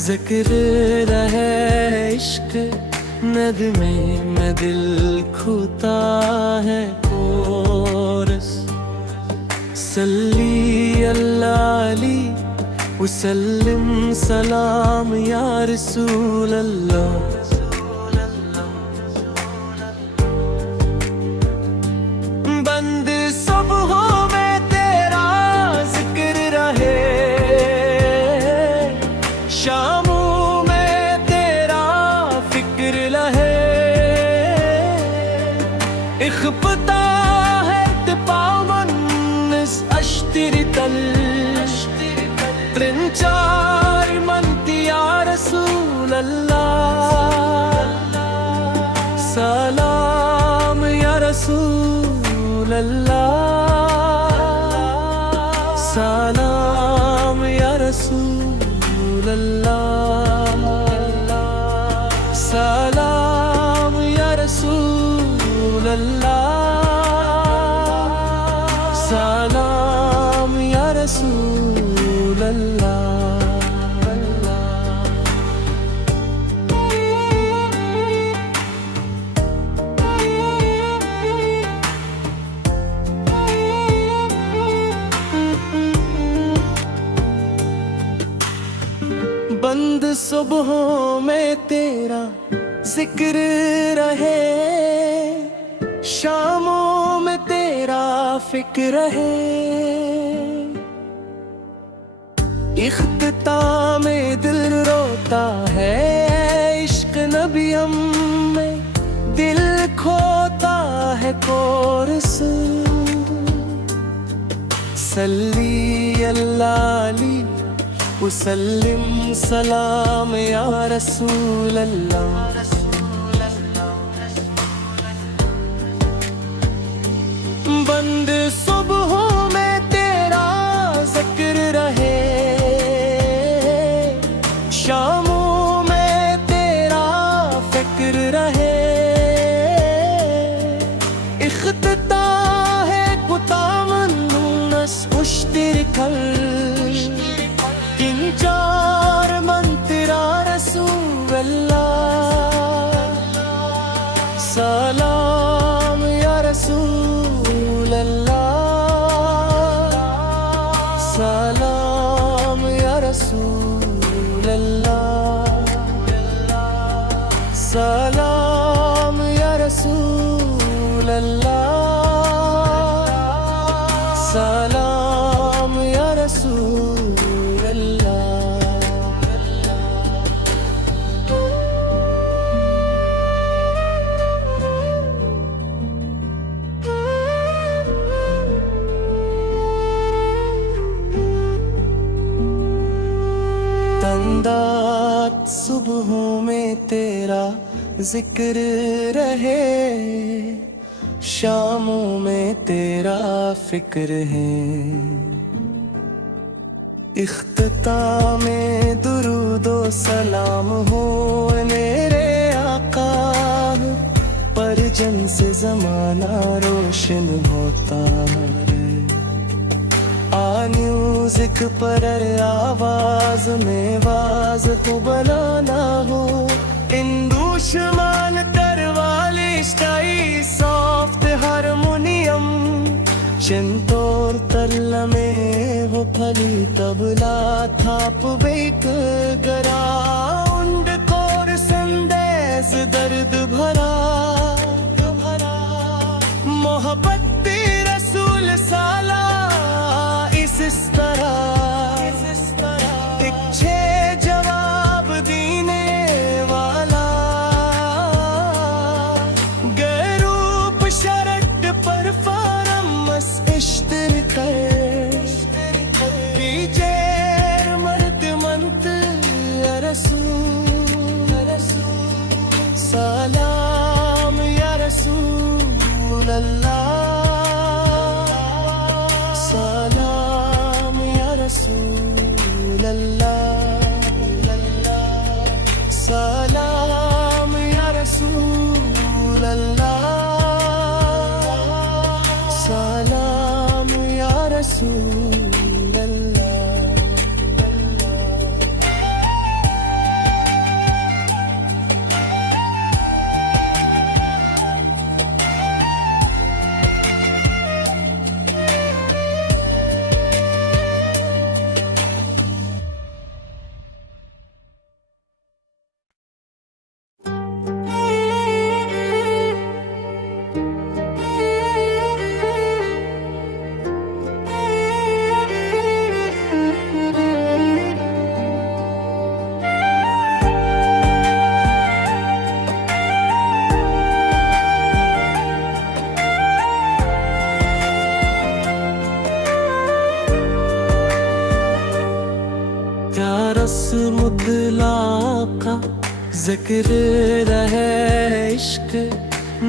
जिक्र रहे इश्क नदमे में दिल खुता है कोरस। सल्ली अल्लाह अली वसल्लम सलाम या रसूल अल्लाह। बंद सुबहों में तेरा जिक्र रहे, शामों में तेरा फिक्र रहे। इख्बता है तिपावन अश्तिर तल त्रिंचार मनती या रसूल अल्लाह। सलाम या रसूल अल्लाह, सलाम या रसूल अल्लाह, सलाम या रसूल अल्लाह, सलाम या रसूल अल्लाह। बंद सुबहों में तेरा जिक्र रहे, शामों में तेरा फिक्र रहे। इख्तिताम में दिल रोता है, इश्क नबी हम में दिल खोता है कोरस। सल्ली अल्लाह अली वसल्लम सलाम या रसूल अल्लाह। बंद सुबहों में तेरा जिक्र रहे, शामों में तेरा फिक्र रहे। इख्तिता है कुतामन उश्तिरकल चार मन तेरा रसूल अल्लाह। सलाम या रसूल अल्लाह, सलाम या रसूल अल्लाह, सलाम या रसूल अल्लाह, सलाम या रसूल अल्लाह। तंदात सुबहों में तेरा जिक्र रहे, शामों में तेरा फिक्र है। इख्तिताम में दुरूदो सलाम हो मेरे आका पर, जन से जमाना रोशन होता है। आ म्यूजिक पर आवाज में वाज को बनाना हो, इंदुशमान करवाले स्टाई सॉफ्ट हारमोनियम। चिंतोर तल में हो फली तबला थाप बेक ग्राउंड कोर संदेश दर्द भरा मोहब्बत रसूल साला इस तरह इच्छे जवाब देने वाला। गैरूप शरट पर फारमस इश्तर कर कीजेर मर्द मंत रसूल। सलाम या रसूल अल्लाह, सलाम या रसूल अल्लाह, सलाम या रसूल अल्लाह, सलाम या रसूल अल्लाह। मुतलाका जिक्र रहे इश्क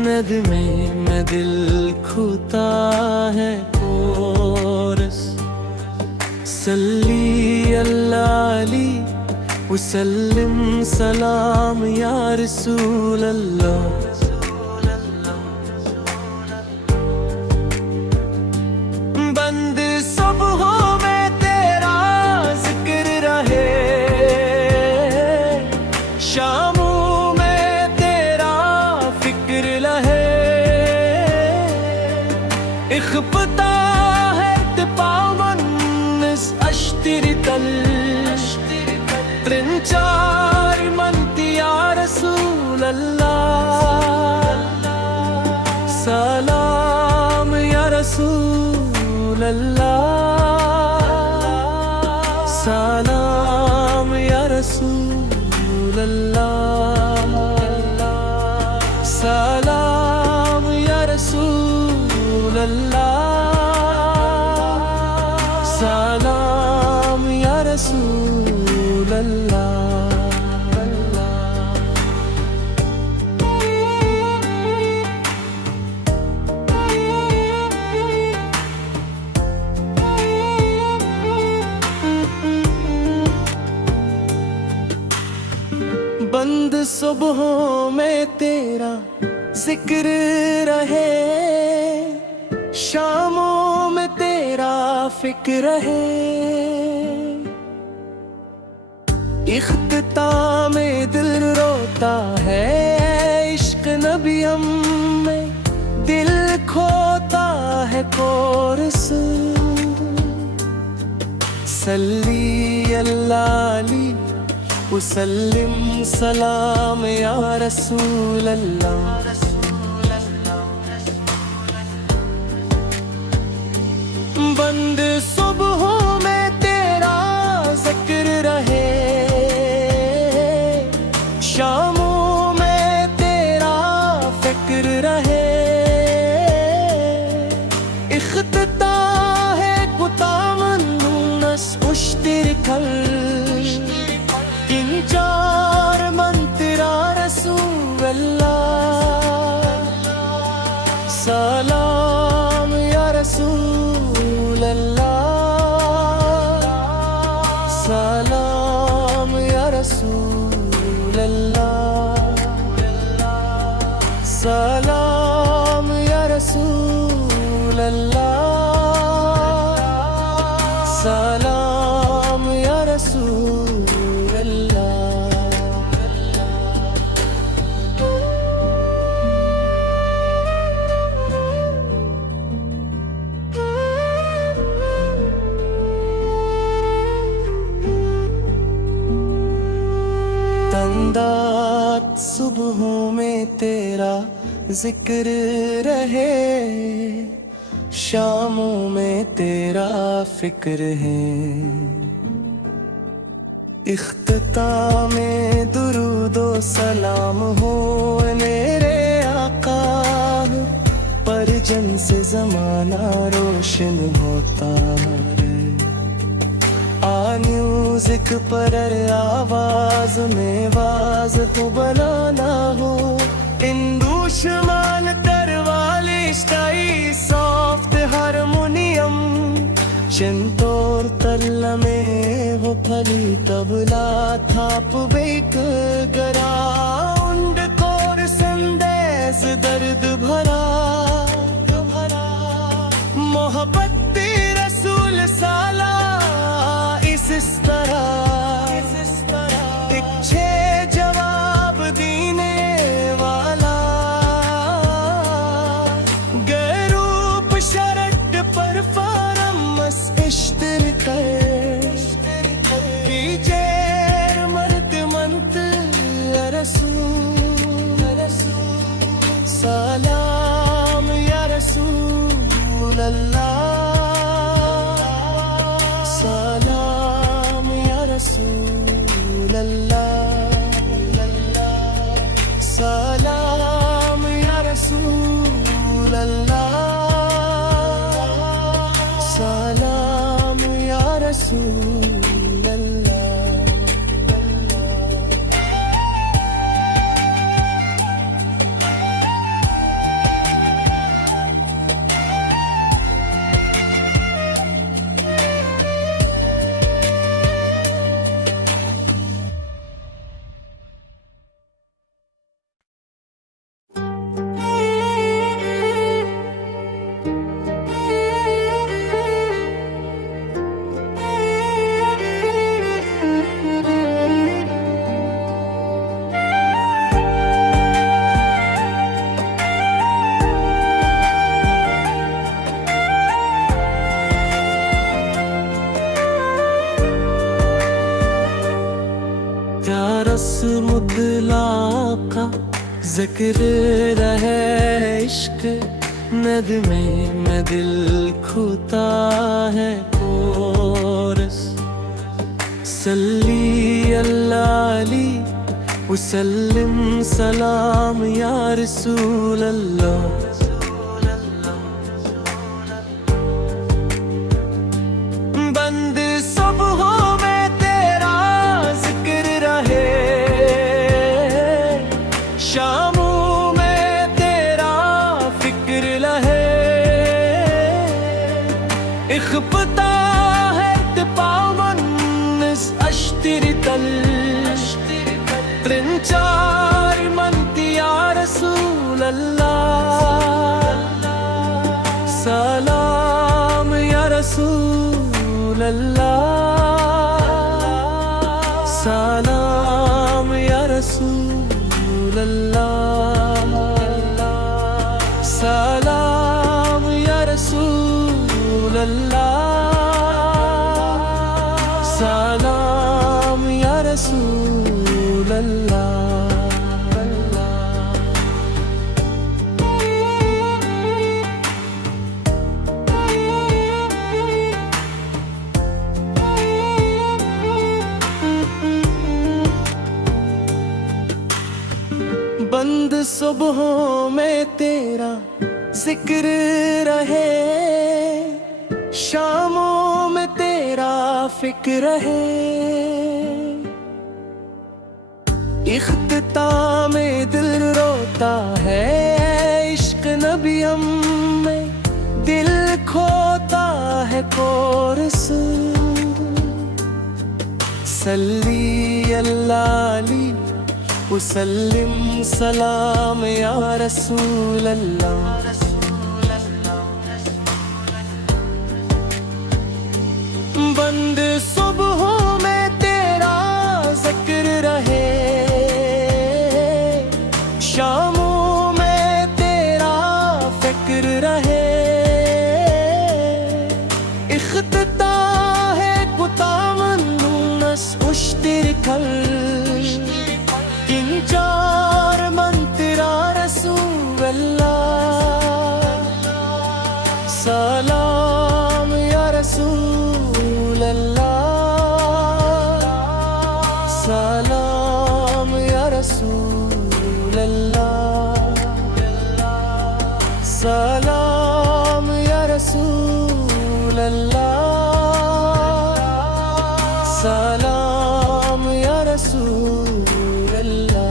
नदमे में दिल खुता है कोरस सल्ली अल्लाली वसल्लिम सलाम या रसूल अल्लाह। बंद सुबहों में तेरा जिक्र रहे, शामों में तेरा फिक्र रहे, इख्बता है तिपावन अश्तिरितल त्रिंचार मनती या रसूल अल्लाह। सलाम या रसूल अल्लाह, सलाम या रसूल अल्लाह, सलाम या रसूल अल्लाह, सलाम या रसूल अल्लाह। बंद सुबहों में तेरा जिक्र रहे, शामों में तेरा फिक्र रहे, इख्तिताम में दिल रोता है, इश्क नबी हम में दिल खोता है कोरस सल्ली अल्लाली वसल्लिम सलाम या रसूल अल्लाह। बंद सुबहों में तेरा जिक्र रहे, शामों में तेरा फिक्र रहे, इख्तिता है कुतामन उश्तिरकल चार मन तेरा रसूल अल्लाह। सलाम या रसूल अल्लाह, सलाम या रसूल अल्लाह, सलाम या रसूल अल्लाह, सलाम या रसूल अल्लाह। तंदात सुबहों में तेरा जिक्र रहे, शामों में तेरा फिक्र है, इख्तिताम में दुरूदो सलाम हो मेरे आका पर जन से जमाना रोशन होता है। आ म्यूजिक पर आवाज में वाज को बनाना हो, इंदुशमान करवाले स्टाई सॉफ्ट हारमोनियम चिंतोर तल में हो फली तबला थाप बेक ग्राउंड कोर संदेश दर्द भरा मोहब्बत रसूल साला इस तरह इच्छे जवाब देने वाला गैरूप शरट पर फारमस इश्तर कर बीजेर मर्द मंत रसूल सलाम या रसूल अल्लाह, सलाम या रसूल अल्लाह, सलाम या रसूल अल्लाह, सलाम या रसूल अल्लाह। या रस्म मुतलाका ज़िक्र रहे इश्क नगमे में दिल खुदा है कोरस सल्ली अल्लाली वसल्लिम सलाम या रसूल अल्लाह। बंद सुबहों में तेरा जिक्र रहे, शामों में तेरा फिक्र रहे, इख्बता है तिपावन अश्तिर तल त्रिंचार मनती या रसूल अल्लाह। सलाम या रसूल अल्लाह, सलाम या रसूल अल्लाह, सलाम या रसूल अल्लाह, सलाम या रसूल अल्लाह। बंद सुबहों में तेरा जिक्र रहे, शामों में तेरा फिक्र रहे, इख्तिताम में दिल रोता है इश्क नबी हम में दिल खोता है कोरस सल्ली अल्लाली वसल्लिम सलाम या रसूल अल्लाह। बंद सुबहों में तेरा जिक्र रहे, शामों में तेरा फिक्र रहे, इख्तिता है कुतामन नस उश्तिर खल चार मन तेरा रसूल अल्लाह। सलाम या रसूल अल्लाह, सलाम या रसूल अल्लाह, सलाम या रसूल अल्लाह, सलाम या रसूल अल्लाह।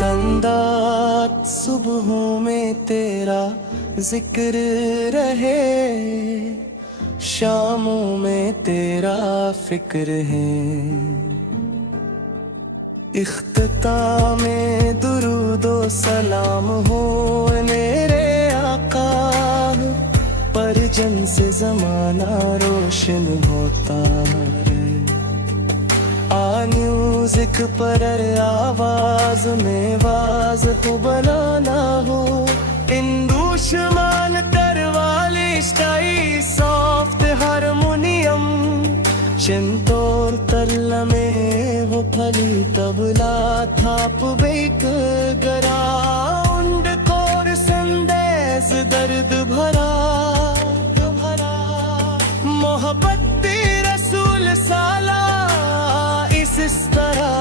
तंदात सुबहों में तेरा जिक्र रहे, शामों में तेरा फिक्र है, इख्तिताम में दुरूदो सलाम हो मेरे आका पर जन से जमाना रोशन होता है। आ म्यूजिक पर आवाज में वाज को बनाना हो, इंदुशमान करवाले स्टाई सॉफ्ट हारमोनियम चिंतोर तल्ला में हो फली तबला थाप बेक ग्राउंड कोर संदेश दर्द भरा मोहब्बत रसूल साला इस तरह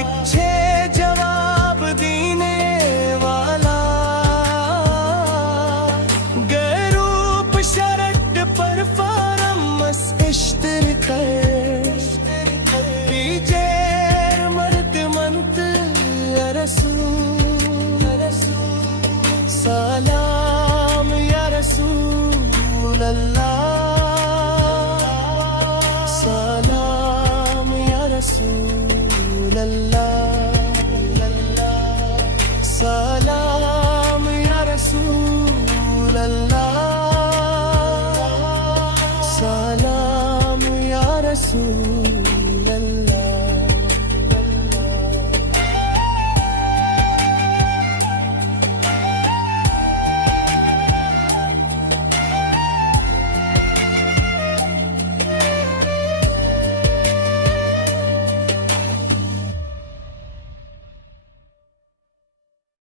एक छे जवाब देने वाला गैरूप शरट पर फारमस इश्तर कर बीजेर मर्द मंत रसूल सलाम या रसूल अल्लाह, सलाम या रसूल अल्लाह।